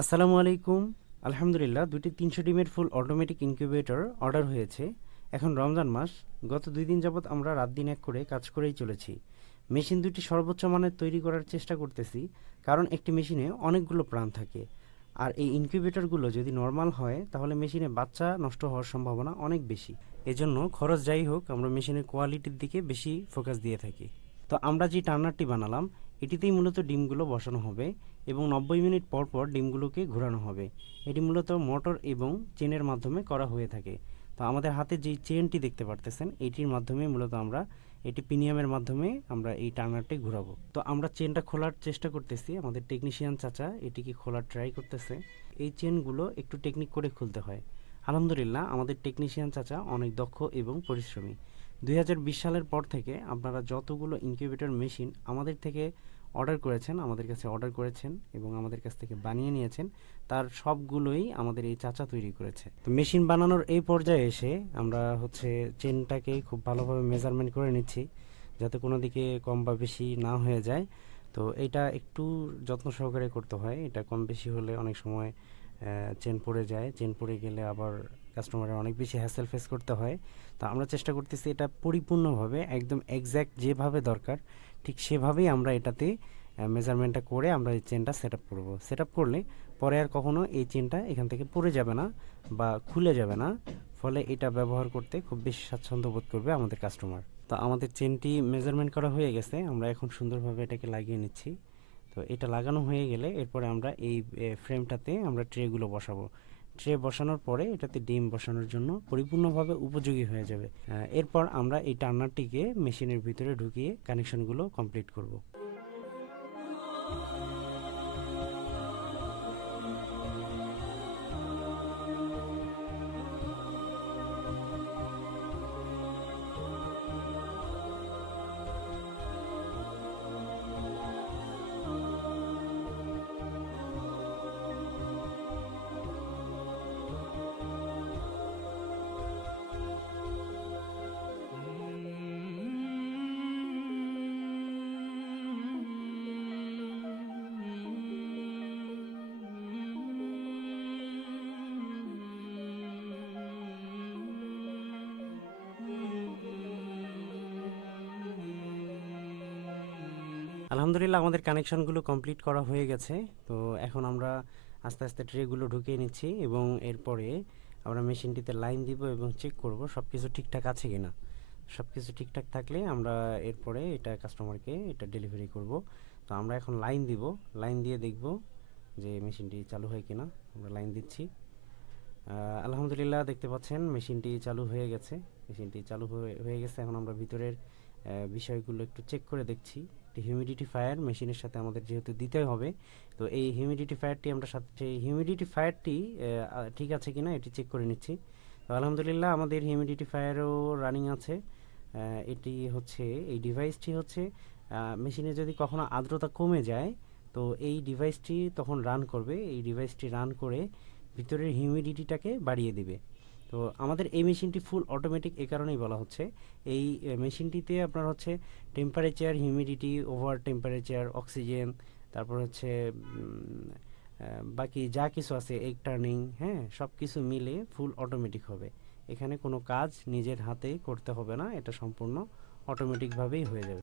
আসসালামু আলাইকুম। আলহামদুলিল্লাহ দুটি তিনশো ডিমের ফুল অটোমেটিক ইনকিউবেটর অর্ডার হয়েছে। এখন রমজান মাস, গত দুই দিন যাবৎ আমরা রাত দিন এক করে কাজ করেই চলেছি। মেশিন দুটি সর্বোচ্চ মানের তৈরি করার চেষ্টা করতেছি, কারণ একটি মেশিনে অনেকগুলো প্রাণ থাকে। আর এই ইনকিউবেটরগুলো যদি নর্মাল হয়, তাহলে মেশিনে বাচ্চা নষ্ট হওয়ার সম্ভাবনা অনেক বেশি। এজন্য খরচ যাই হোক, আমরা মেশিনের কোয়ালিটির দিকে বেশি ফোকাস দিয়ে থাকি। তো আমরা যে টার্নারটি বানালাম এটিতেই মূলত ডিমগুলো বসানো হবে এবং নব্বই মিনিট পর পর ডিমগুলোকে ঘোরানো হবে। এটি মূলত মোটর এবং চেনের মাধ্যমে করা হয়ে থাকে। তো আমাদের হাতে যেই চেনটি দেখতে পারতেছেন, এটির মাধ্যমে মূলত আমরা, এটি পিনিয়ামের মাধ্যমে আমরা এই টার্নারটি ঘোরাবো। তো আমরা চেনটা খোলার চেষ্টা করতেছি। আমাদের টেকনিশিয়ান চাচা এটিকে খোলার ট্রাই করতেছে। এই চেনগুলো একটু টেকনিক করে খুলতে হয়। আলহামদুলিল্লাহ, আমাদের টেকনিশিয়ান চাচা অনেক দক্ষ এবং পরিশ্রমী। দুই হাজার বিশ সালের পর থেকে আপনারা যতগুলো ইনকিউবেটর মেশিন আমাদের থেকে অর্ডার করেছেন, আমাদের কাছে অর্ডার করেছেন এবং আমাদের কাছ থেকে বানিয়ে নিয়েছেন। তার সবগুলোই আমাদের এই চাচা তৈরি করেছে। তো মেশিন বানানোর এই পর্যায়ে এসে আমরা হচ্ছে চেনটাকে খুব ভালোভাবে মেজারমেন্ট করে নিচ্ছি, যাতে কোনো দিকে কম বা বেশি না হয়ে যায়। তো এটা একটু যত্ন সহকারে করতে হয়, এটা কম বেশি হলে অনেক সময় চেন পড়ে যায়। চেন পড়ে গেলে আবার কাস্টমারের অনেক বেশি হ্যাসেল ফেস করতে হয়। তো আমরা চেষ্টা করতেছি এটা পরিপূর্ণভাবে একদম এক্স্যাক্ট যেভাবে দরকার, ঠিক সেভাবেই আমরা এটাতে মেজারমেন্টটা করে আমরা এই চেনটা সেট আপ করব। সেট আপ করলে পরে আর কখনো এই চেনটা এখান থেকে পড়ে যাবে না বা খুলে যাবে না। ফলে এটা ব্যবহার করতে খুব বেশি স্বাচ্ছন্দ্য বোধ করবে আমাদের কাস্টমার তো আমাদের চেনটি মেজারমেন্ট করা হয়ে গেছে। আমরা এখন সুন্দরভাবে এটাকে লাগিয়ে নিচ্ছি। তো এটা লাগানো হয়ে গেলে এরপরে আমরা এই ফ্রেমটাতে আমরা ট্রেগুলো বসাবো। ট্রে বসানোর পরে এটাতে ডিম বসানোর জন্য পরিপূর্ণভাবে উপযোগী হয়ে যাবে। এরপর আমরা এই টার্নারটিকে মেশিনের ভিতরে ঢুকিয়ে কানেকশনগুলো কমপ্লিট করব। আলহামদুলিল্লাহ আমাদের কানেকশনগুলো কমপ্লিট করা হয়ে গেছে। তো এখন আমরা আস্তে আস্তে ট্রেগুলো ঢুকিয়ে নিচ্ছি এবং এরপরে আমরা মেশিনটিতে লাইন দিব এবং চেক করব সব কিছু ঠিকঠাক আছে কি না সব কিছু ঠিকঠাক থাকলে আমরা এরপরে এটা কাস্টমারকে এটা ডেলিভারি করব। তো আমরা এখন লাইন দিব। লাইন দিয়ে দেখব যে মেশিনটি চালু হয় কিনা। আমরা লাইন দিচ্ছি। আলহামদুলিল্লাহ দেখতে পাচ্ছেন মেশিনটি চালু হয়ে গেছে। মেশিনটি চালু হয়ে গেছে। এখন আমরা ভিতরের বিষয়গুলো একটু চেক করে দেখছি। হিউমিডিটি ফায়ার মেশিনের সাথে আমাদের যেহেতু দিতে হবে, তো এই হিউমিডিটি ফায়ারটি আমরা সাথে হিউমিডিটি ফায়ারটি ঠিক আছে কিনা এটি চেক করে নিচ্ছি। তো আলহামদুলিল্লাহ আমাদের হিউমিডিটি ফায়ারও রানিং আছে। এটি হচ্ছে এই ডিভাইসটি হচ্ছে মেশিনে যদি কখনো আর্দ্রতা কমে যায়, তো এই ডিভাইসটি তখন রান করবে। এই ডিভাইসটি রান করে ভিতরের হিউমিডিটিটাকে বাড়িয়ে দিবে। তো আমাদের এই মেশিনটি ফুল অটোমেটিক এ কারণেই বলা হচ্ছে। এই মেশিনটিতে আপনার হচ্ছে temperature humidity over temperature oxygen তারপর হচ্ছে বাকি যা কিছু আছে এগ টার্নিং হ্যাঁ সব কিছু মিলে ফুল অটোমেটিক হবে। এখানে কোনো কাজ নিজের হাতে করতে হবে না, এটা সম্পূর্ণ অটোমেটিকভাবেই হয়ে যাবে।